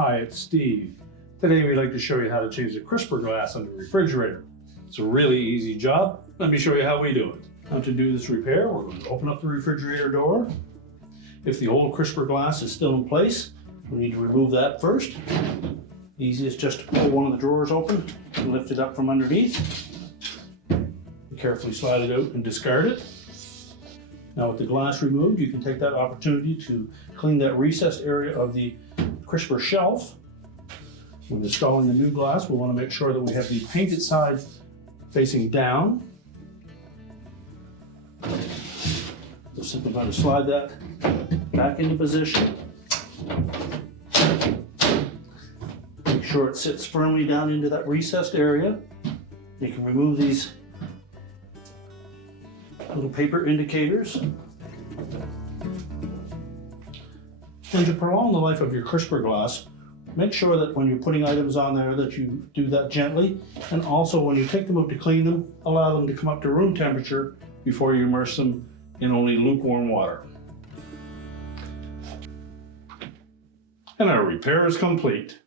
Hi, it's Steve. Today we'd like to show you how to change the crisper glass on the refrigerator. It's a really easy job. Let me show you how we do it. Now to do this repair, we're going to open up the refrigerator door. If the old crisper glass is still in place, we need to remove that first. Easiest just to pull one of the drawers open and lift it up from underneath. Carefully slide it out and discard it. Now with the glass removed, you can take that opportunity to clean that recessed area of the crisper shelf. When installing the new glass, we'll want to make sure that we have the painted side facing down. We'll simply going to slide that back into position. Make sure it sits firmly down into that recessed area. You can remove these little paper indicators. And to prolong the life of your crisper glass, make sure that when you're putting items on there that you do that gently, and also when you take them out to clean them, allow them to come up to room temperature before you immerse them in only lukewarm water. And our repair is complete.